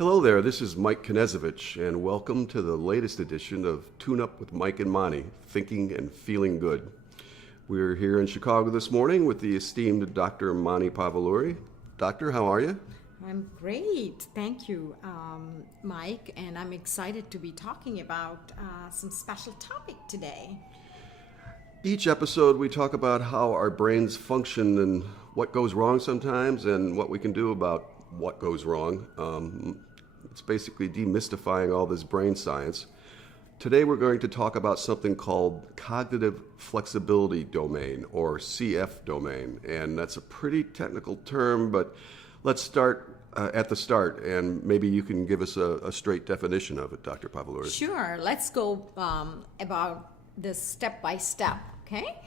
Hello there, this is Mike Knezovich, and welcome to the latest edition of Tune Up with Mike and Monty, Thinking and Feeling Good. We're here in Chicago this morning with the esteemed Dr. Monty Pavluri. Doctor, how are you? I'm great. Thank you, Mike, and I'm excited to be talking about some special topic today. Each episode we talk about how our brains function and what goes wrong sometimes and what we can do about what goes wrong. It's basically demystifying all this brain science. Today we're going to talk about something called cognitive flexibility domain, or CF domain, and that's a pretty technical term, but let's start at the start, and maybe you can give us a straight definition of it, Dr. Pavluri. Sure. Let's go about this step by step, okay?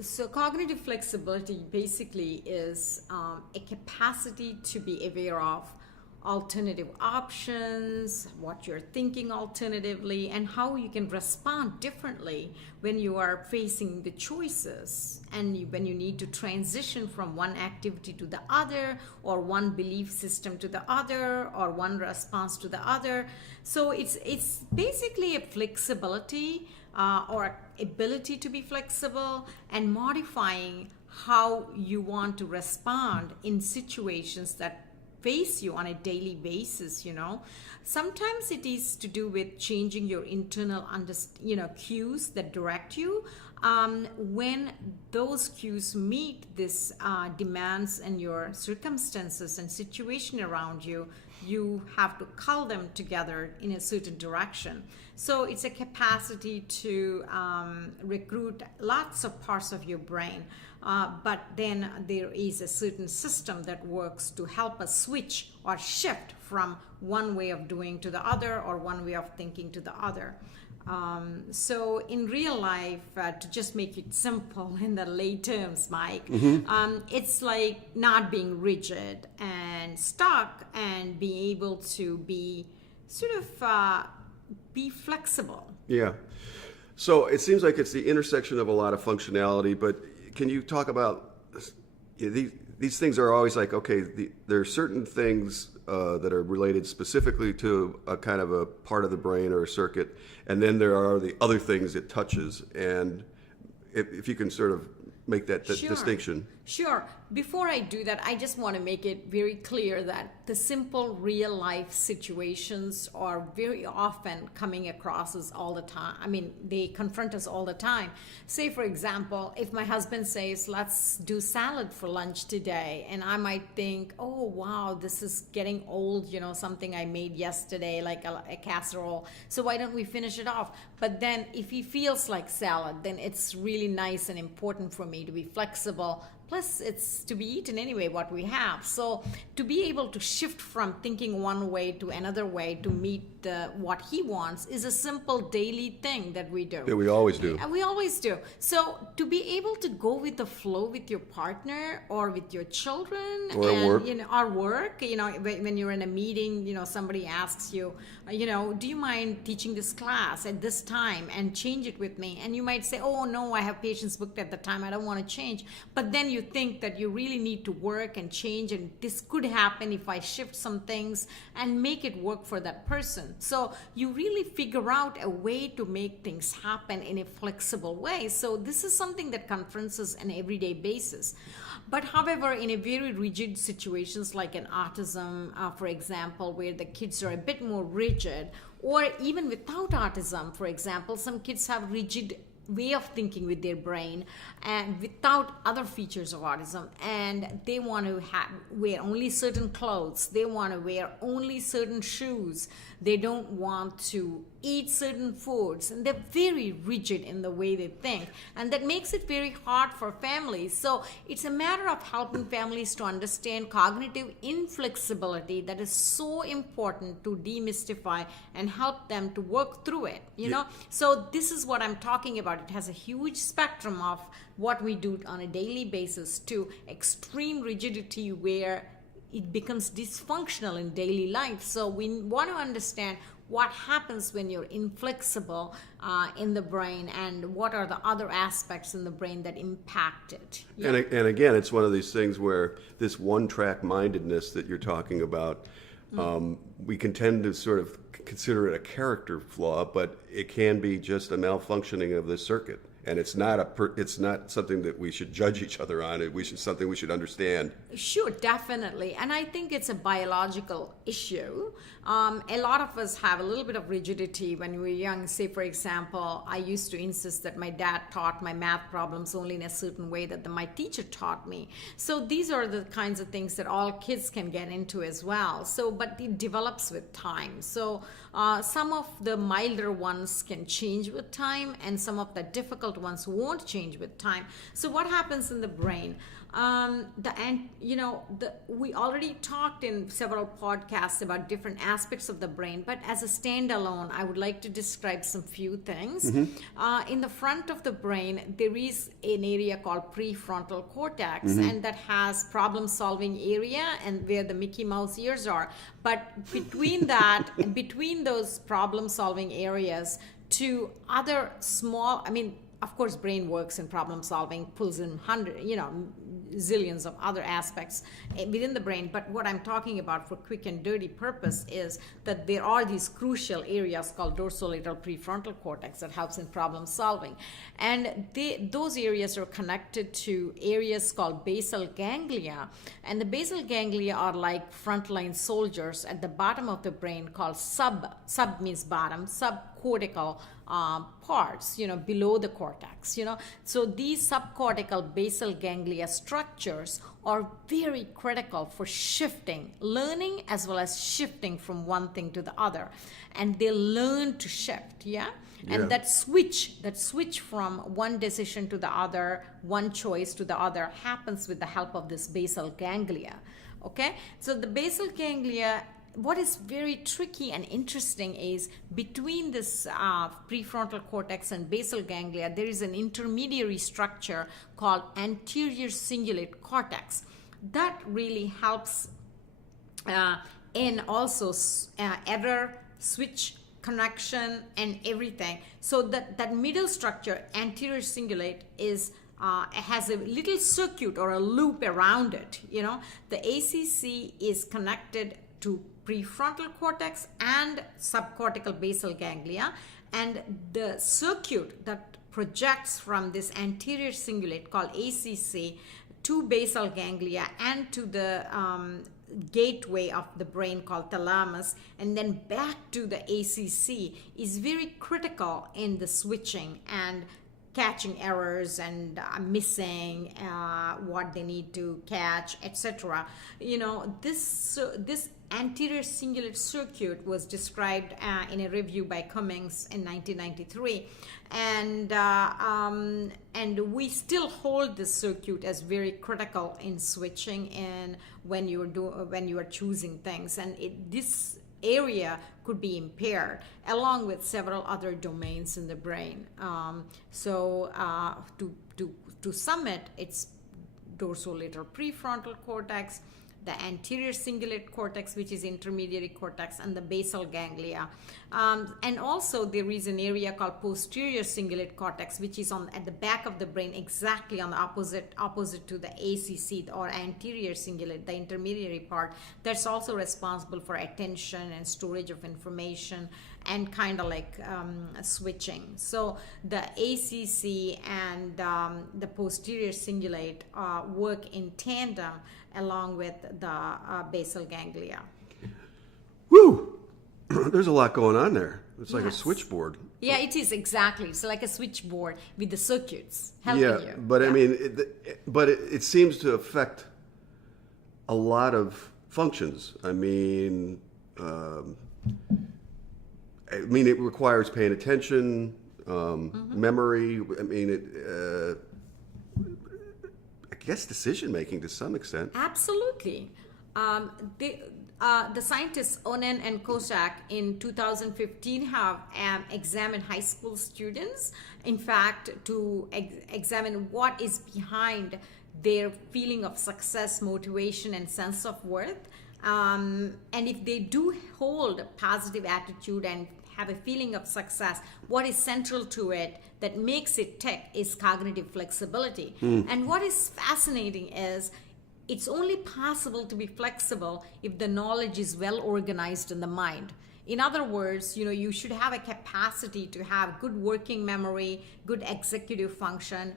So cognitive flexibility basically is a capacity to be aware of alternative options, what you're thinking alternatively, and how you can respond differently when you are facing the choices and when you need to transition from one activity to the other, or one belief system to the other, or one response to the other. So it's basically a flexibility or ability to be flexible and modifying how you want to respond in situations that face you on a daily basis. Sometimes it is to do with changing your internal cues that direct you. When those cues meet this demands and your circumstances and situation around you, you have to cull them together in a certain direction. So it's a capacity to recruit lots of parts of your brain. But then there is a certain system that works to help us switch or shift from one way of doing to the other, or one way of thinking to the other. So in real life, to just make it simple in the lay terms, Mike, it's like not being rigid and stuck, and being able to be sort of be flexible. Yeah. So it seems like it's the intersection of a lot of functionality, but can you talk about these things are always like, okay, there are certain things that are related specifically to a kind of a part of the brain or a circuit, and then there are the other things it touches. And if you can sort of make that distinction. Sure. Before I do that, I just want to make it very clear that the simple real life situations are very often coming across us all the time. I mean, they confront us all the time. Say, for example, if my husband says, let's do salad for lunch today, and I might think, oh, wow, this is getting old, something I made yesterday, like a casserole. So why don't we finish it off? But then if he feels like salad, then it's really nice and important for me to be flexible. Plus, it's to be eaten anyway, what we have. So to be able to shift from thinking one way to another way to meet what he wants is a simple daily thing that we do. Yeah, we always do. And we always do. So to be able to go with the flow with your partner or with your children or work, when you're in a meeting, somebody asks you, do you mind teaching this class at this time and change it with me? And you might say, oh no, I have patients booked at the time, I don't want to change. But then you think that you really need to work and change, and this could happen if I shift some things and make it work for that person. So you really figure out a way to make things happen in a flexible way. So this is something that confronts us on an everyday basis. But however, in a very rigid situations like an autism, for example, where the kids are a bit more rigid, or even without autism, for example, some kids have rigid way of thinking with their brain and without other features of autism, and they want to wear only certain clothes, they want to wear only certain shoes, they don't want to eat certain foods, and they're very rigid in the way they think, and that makes it very hard for families. So it's a matter of helping families to understand cognitive inflexibility that is so important to demystify and help them to work through it, So this is what I'm talking about. It has a huge spectrum of what we do on a daily basis to extreme rigidity where it becomes dysfunctional in daily life. So we want to understand what happens when you're inflexible in the brain, and what are the other aspects in the brain that impact it. And again, it's one of these things where this one-track mindedness that you're talking about, We can tend to sort of consider it a character flaw, but it can be just a malfunctioning of the circuit. And it's not it's not something that we should judge each other on. Something we should understand. Sure, definitely. And I think it's a biological issue. A lot of us have a little bit of rigidity when we were young. Say, for example, I used to insist that my dad taught my math problems only in a certain way that my teacher taught me. So these are the kinds of things that all kids can get into as well. So, but it develops with time. So some of the milder ones can change with time, and some of the difficult ones won't change with time. So what happens in the brain? We already talked in several podcasts about different aspects of the brain, but as a standalone, I would like to describe some few things. In the front of the brain, there is an area called prefrontal cortex, and that has problem-solving area and where the Mickey Mouse ears are. But between that, between those problem-solving areas to other small, of course, brain works in problem solving, pulls in zillions of other aspects within the brain. But what I'm talking about for quick and dirty purpose is that there are these crucial areas called dorsolateral prefrontal cortex that helps in problem solving. And those areas are connected to areas called basal ganglia. And the basal ganglia are like frontline soldiers at the bottom of the brain called sub means bottom, subcortical parts, below the cortex, So these subcortical basal ganglia structures are very critical for shifting, learning as well as shifting from one thing to the other. And they learn to shift, And that switch from one decision to the other, one choice to the other happens with the help of this basal ganglia, okay? So the basal ganglia, what is very tricky and interesting is between this prefrontal cortex and basal ganglia, there is an intermediary structure called anterior cingulate cortex. That really helps in also error, switch, connection, and everything. So that middle structure, anterior cingulate, has a little circuit or a loop around it. The ACC is connected to prefrontal cortex and subcortical basal ganglia, and the circuit that projects from this anterior cingulate called ACC to basal ganglia and to the gateway of the brain called thalamus, and then back to the ACC is very critical in the switching and catching errors and missing what they need to catch, etc. This anterior cingulate circuit was described in a review by Cummings in 1993, and we still hold this circuit as very critical in switching and when you are choosing things, and this area could be impaired along with several other domains in the brain. To sum it, it's dorsolateral prefrontal cortex, the anterior cingulate cortex, which is intermediary cortex, and the basal ganglia. And also there is an area called posterior cingulate cortex, which is at the back of the brain, exactly on the opposite to the ACC or anterior cingulate, the intermediary part. That's also responsible for attention and storage of information and kind of like switching. So the ACC and the posterior cingulate work in tandem along with the basal ganglia. Woo! There's a lot going on there. It's like a switchboard. Yeah, it is, exactly. It's like a switchboard with the circuits helping you. But it seems to affect a lot of functions. It requires paying attention, memory. I guess decision-making to some extent. Absolutely. The scientists Onen and Kosak in 2015 have examined high school students, in fact, to examine what is behind their feeling of success, motivation, and sense of worth. And if they do hold a positive attitude and have a feeling of success, what is central to it that makes it tick is cognitive flexibility. And what is fascinating is it's only possible to be flexible if the knowledge is well organized in the mind. In other words, you should have a capacity to have good working memory, good executive function,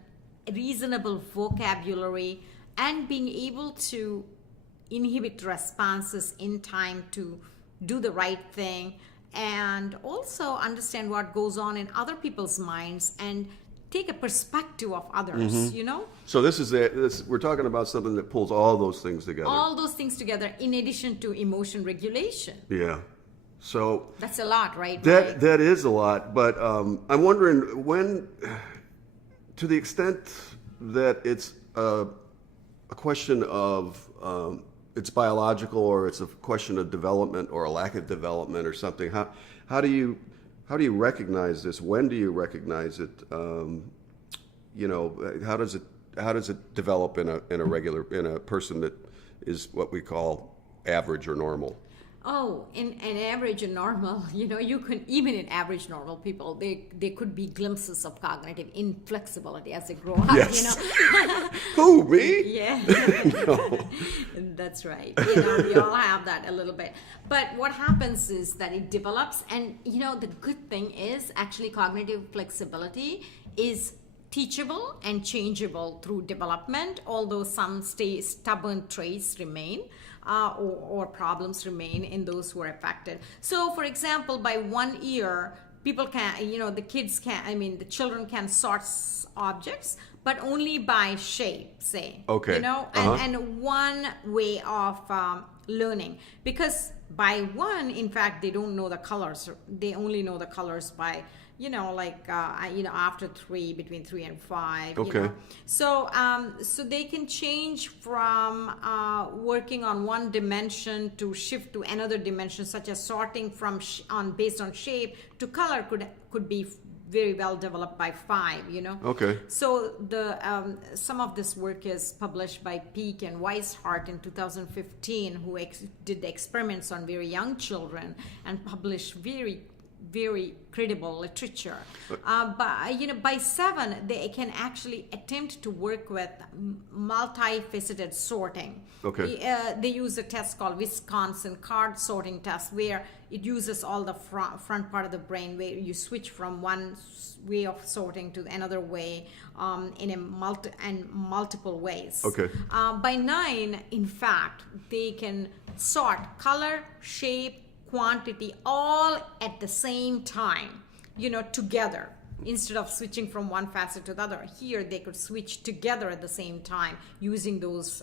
reasonable vocabulary, and being able to inhibit responses in time to do the right thing, and also understand what goes on in other people's minds and take a perspective of others, So we're talking about something that pulls all those things together. All those things together in addition to emotion regulation. Yeah. So that's a lot, right? That is a lot, but I'm wondering when, to the extent that it's a question of it's biological, or it's a question of development or a lack of development or something. How do you recognize this? When do you recognize it? How does it develop in a person that is what we call average or normal? Oh, in an average and normal, you can, even in average normal people, there could be glimpses of cognitive inflexibility as they grow up. Yes. Who, me? Yeah. No. That's right. We all have that a little bit. But what happens is that it develops, and the good thing is actually cognitive flexibility is teachable and changeable through development, although some stubborn traits remain. Or problems remain in those who are affected. So, for example, by 1 year, people can, the children can sort objects, but only by shape, say. Okay. And one way of learning. Because by 1, in fact, they don't know the colors. They only know the colors by after 3, between 3 and 5. Okay. So they can change from working on one dimension to shift to another dimension, such as sorting from based on shape to color could be very well developed by 5. Okay. So the some of this work is published by Peake and Weishart in 2015, who did the experiments on very young children and published very credible literature. By 7, they can actually attempt to work with multifaceted sorting. Okay. They use a test called Wisconsin card sorting test, where it uses all the front part of the brain, where you switch from one way of sorting to another way in multiple ways. Okay. By 9, in fact, they can sort color, shape, quantity all at the same time, together, instead of switching from one facet to the other. Here they could switch together at the same time using those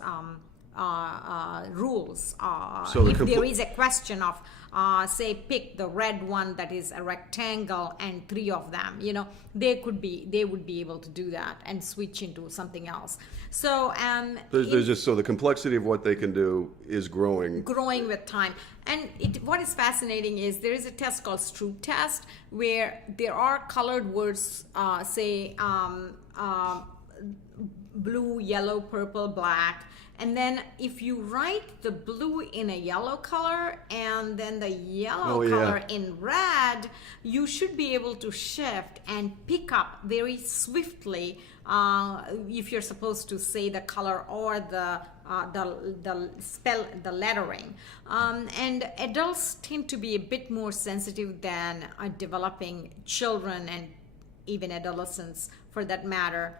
rules. So if there is a question of say pick the red one that is a rectangle and 3 of them, they would be able to do that and switch into something else. So there's just, so the complexity of what they can do is growing with time. And what is fascinating is there is a test called Stroop test, where there are colored words, blue, yellow, purple, black. And then if you write the blue in a yellow color and then the yellow color in red, you should be able to shift and pick up very swiftly if you're supposed to say the color or the lettering. And adults tend to be a bit more sensitive than developing children, and even adolescents for that matter.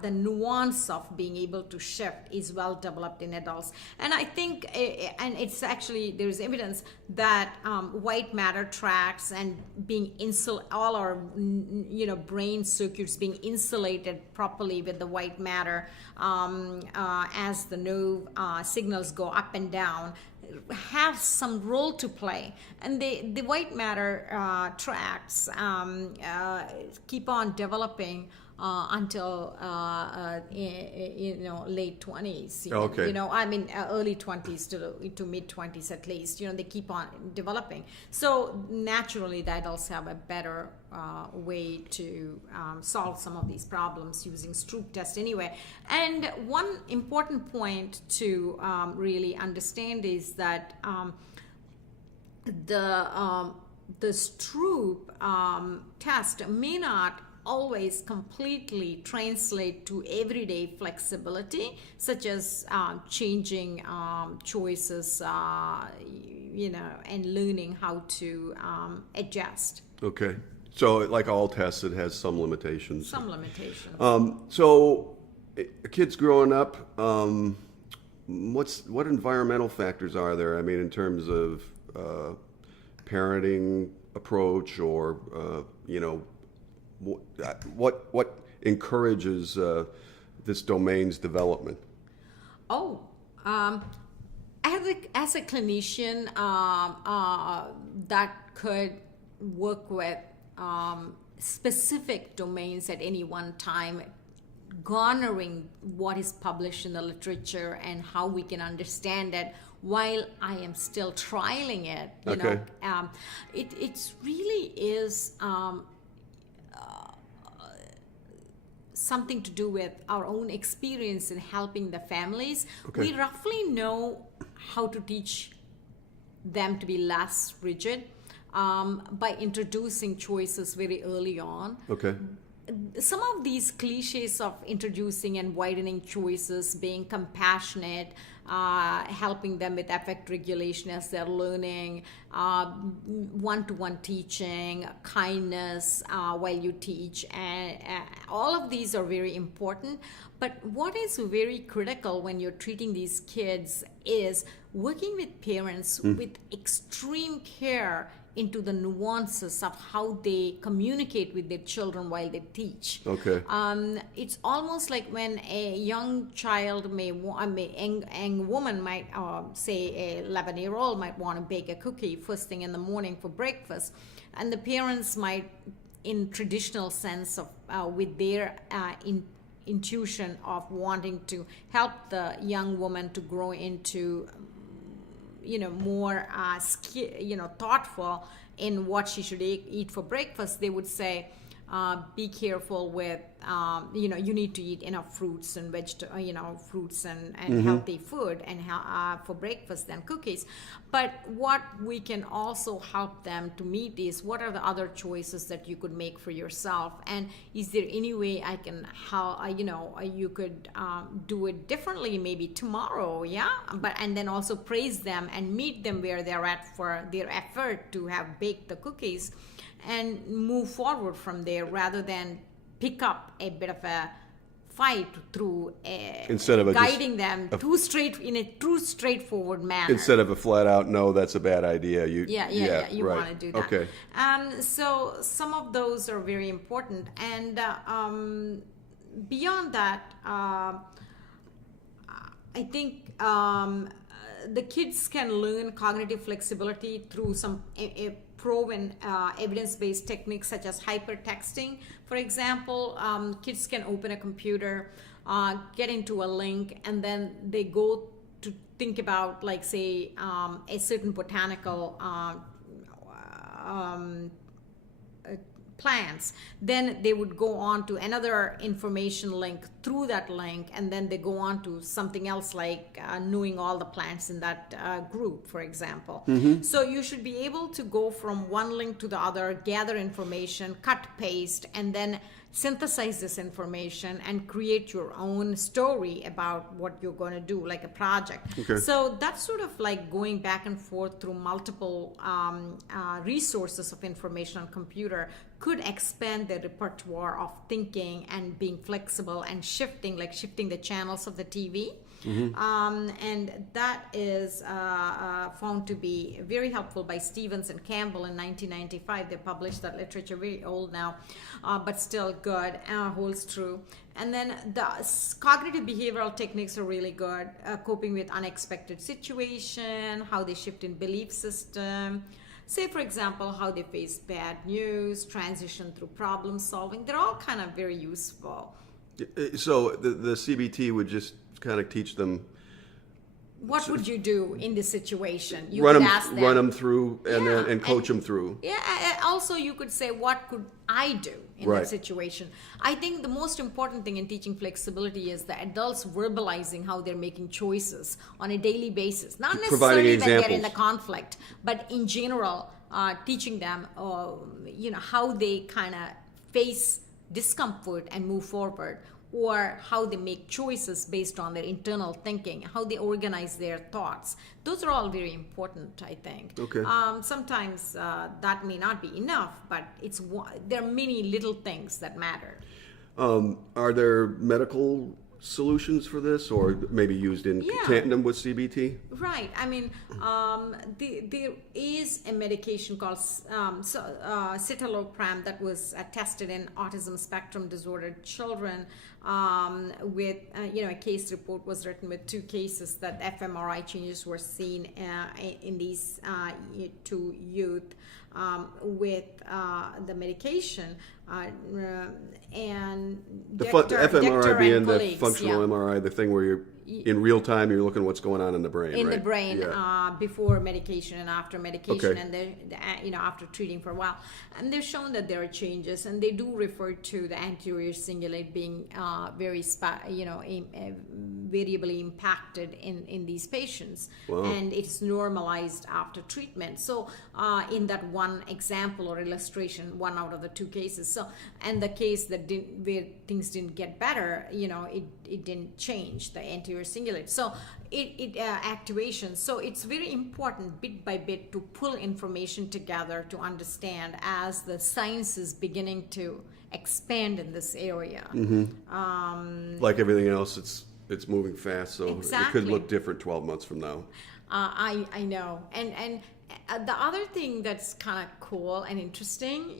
The nuance of being able to shift is well developed in adults. And I think, and it's actually, there's evidence that white matter tracts and being all our brain circuits being insulated properly with the white matter as the nerve signals go up and down have some role to play. And the white matter tracts keep on developing until late 20s. Early 20s to mid 20s at least. They keep on developing. So naturally, the adults have a better way to solve some of these problems using Stroop test anyway. And one important point to really understand is that the Stroop test may not always completely translate to everyday flexibility, such as changing choices, and learning how to adjust. Okay. So, like all tests, it has some limitations. Some limitations. So, a kid's growing up. What environmental factors are there? I mean, in terms of parenting approach, or what encourages this domain's development? Oh, as a clinician, that could work with specific domains at any one time, garnering what is published in the literature and how we can understand it while I am still trialing it. Okay. It really is something to do with our own experience in helping the families. Okay. We roughly know how to teach them to be less rigid by introducing choices very early on. Okay. Some of these cliches of introducing and widening choices, being compassionate, helping them with affect regulation as they're learning, one-to-one teaching, kindness while you teach, and all of these are very important. But what is very critical when you're treating these kids is working with parents with extreme care into the nuances of how they communicate with their children while they teach. Okay. It's almost like when a young child young woman might, say a 11-year-old might want to bake a cookie first thing in the morning for breakfast, and the parents might, in traditional sense of with their intuition of wanting to help the young woman to grow into more thoughtful in what she should eat for breakfast, they would say, be careful with, you need to eat enough fruits and fruits and healthy food and for breakfast and cookies. But what we can also help them to meet is, what are the other choices that you could make for yourself, and is there any way I can you could do it differently maybe tomorrow, and then also praise them and meet them where they're at for their effort to have baked the cookies, and move forward from there, rather than pick up a bit of a fight through instead of guiding them in a true straightforward manner. Instead of a flat out, no, that's a bad idea. You right. Want to do that. Okay. So some of those are very important, and beyond that, I think the kids can learn cognitive flexibility through some proven evidence-based techniques such as hypertexting. For example, kids can open a computer, get into a link, and then they go to think about, like, say, a certain botanical plants. Then they would go on to another information link through that link, and then they go on to something else, like knowing all the plants in that group, for example. So you should be able to go from one link to the other, gather information, cut, paste, and then synthesize this information and create your own story about what you're going to do, like a project. Okay. So that's sort of like going back and forth through multiple resources of information on computer could expand the repertoire of thinking and being flexible and shifting the channels of the TV. And that is found to be very helpful by Stevens and Campbell in 1995. They published that literature, very old now, but still good, holds true. And then the cognitive behavioral techniques are really good, coping with unexpected situation, how they shift in belief system. Say, for example, how they face bad news, transition through problem solving. They're all kind of very useful. So the CBT would just kind of teach them. What would you do in this situation? You run could them, ask them. run them through, and coach them through. Yeah. Also, you could say, what could I do in Right. that situation? I think the most important thing in teaching flexibility is the adults verbalizing how they're making choices on a daily basis. Not necessarily when they're in the conflict, but in general, teaching them, how they kind of face discomfort and move forward, or how they make choices based on their internal thinking, how they organize their thoughts. Those are all very important, I think. Okay. Sometimes that may not be enough, but there are many little things that matter. Are there medical solutions for this, or maybe used in tandem with CBT? Right. I mean, there is a medication called citalopram that was tested in autism spectrum disordered children. With a case report was written with 2 cases that fMRI changes were seen in these 2 youth with the medication. And the fMRI being the functional MRI, the thing where you're in real time, you're looking at what's going on in the brain. In the brain, before medication and after medication, and after treating for a while, and they've shown that there are changes, and they do refer to the anterior cingulate being very variably impacted in these patients, and it's normalized after treatment. So, in that one example or illustration, 1 out of the 2 cases. So, and the case where things didn't get better, it didn't change the anterior cingulate. So activation. So it's very important bit by bit to pull information together to understand as the science is beginning to expand in this area. Like everything else, it's moving fast, so exactly. It could look different 12 months from now. I know, and the other thing that's kind of cool and interesting,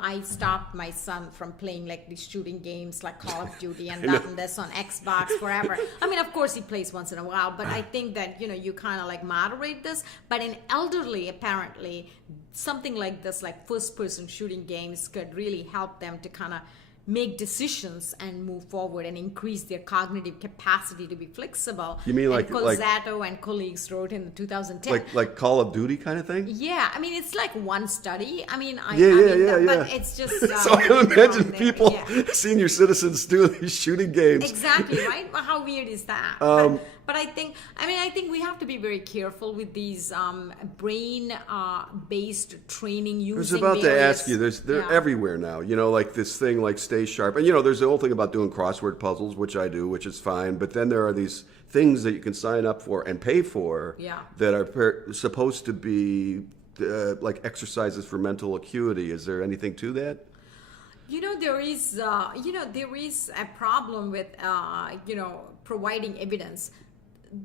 I stopped my son from playing like these shooting games like Call of Duty and that and this on Xbox forever. I mean, of course he plays once in a while, but I think that, you kind of like moderate this. But in elderly, apparently, something like this, like first-person shooting games could really help them to kind of make decisions and move forward and increase their cognitive capacity to be flexible. You mean like Colzato and colleagues wrote in 2010. Like Call of Duty kind of thing? Yeah, I mean it's like one study. I mean, but it's just. So I can imagine people, senior citizens, doing these shooting games. Exactly right. Well, how weird is that? But I think we have to be very careful with these brain-based training using. I was about to ask you. They're everywhere now. Like this thing, like Stay Sharp, and there's the whole thing about doing crossword puzzles, which I do, which is fine. But then there are these things that you can sign up for and pay for that are supposed to be like exercises for mental acuity. Is there anything to that? There is a problem with providing evidence.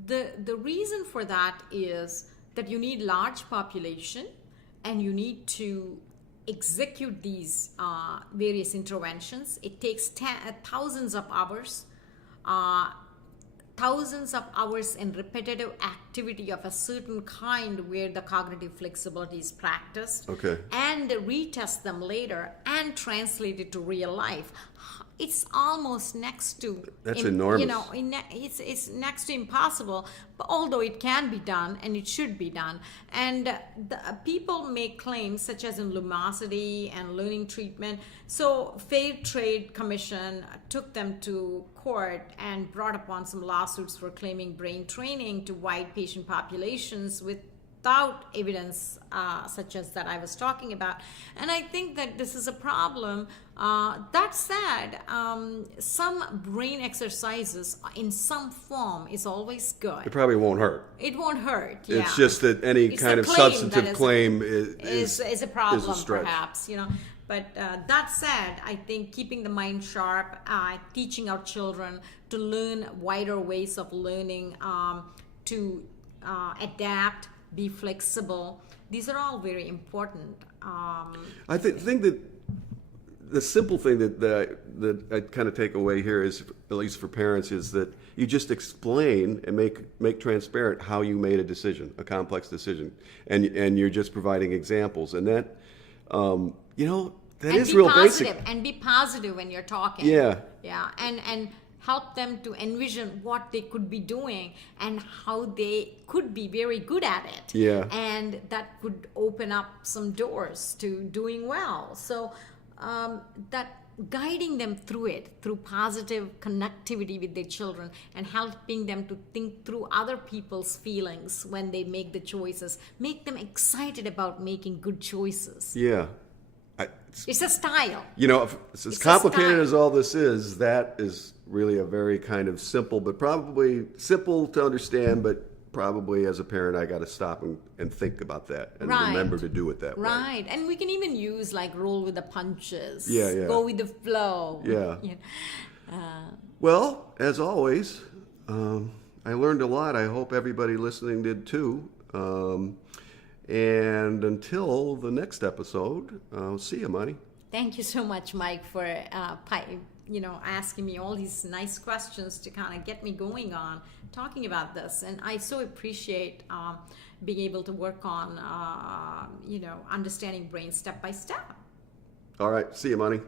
The reason for that is that you need large population and you need to execute these various interventions. It takes thousands of hours in repetitive activity of a certain kind where the cognitive flexibility is practiced, and retest them later and translate it to real life. It's almost next to enormous. It's next to impossible. But although it can be done and it should be done, and people make claims such as in Lumosity and learning treatment. So Fair Trade Commission took them to court and brought upon some lawsuits for claiming brain training to wide patient populations without evidence such as that I was talking about. And I think that this is a problem. That said, some brain exercises in some form is always good. It probably won't hurt. It won't hurt. It's just that any kind of substantive claim is a problem, is a stretch. Perhaps. But that said, I think keeping the mind sharp, teaching our children to learn wider ways of learning, to adapt, be flexible. These are all very important. I think that the simple thing that I kind of take away here is, at least for parents, is that you just explain and make transparent how you made a decision, a complex decision, and you're just providing examples, and that that is real basic. And be positive when you're talking. Yeah. And help them to envision what they could be doing and how they could be very good at it. Yeah. And that could open up some doors to doing well. So that guiding them through positive connectivity with their children and helping them to think through other people's feelings when they make the choices, make them excited about making good choices. Yeah. It's a style. You know, if it's as complicated as all this is, that is really a very kind of simple, but probably simple to understand, but probably as a parent, I got to stop and think about that and remember to do it that way. Right. And we can even use like roll with the punches. Yeah. Go with the flow. Yeah. Well, as always, I learned a lot. I hope everybody listening did too. And until the next episode, I'll see you, Monty. Thank you so much, Mike, for asking me all these nice questions to kind of get me going on talking about this. And I so appreciate being able to work on understanding brain step by step. All right. See you, Monty.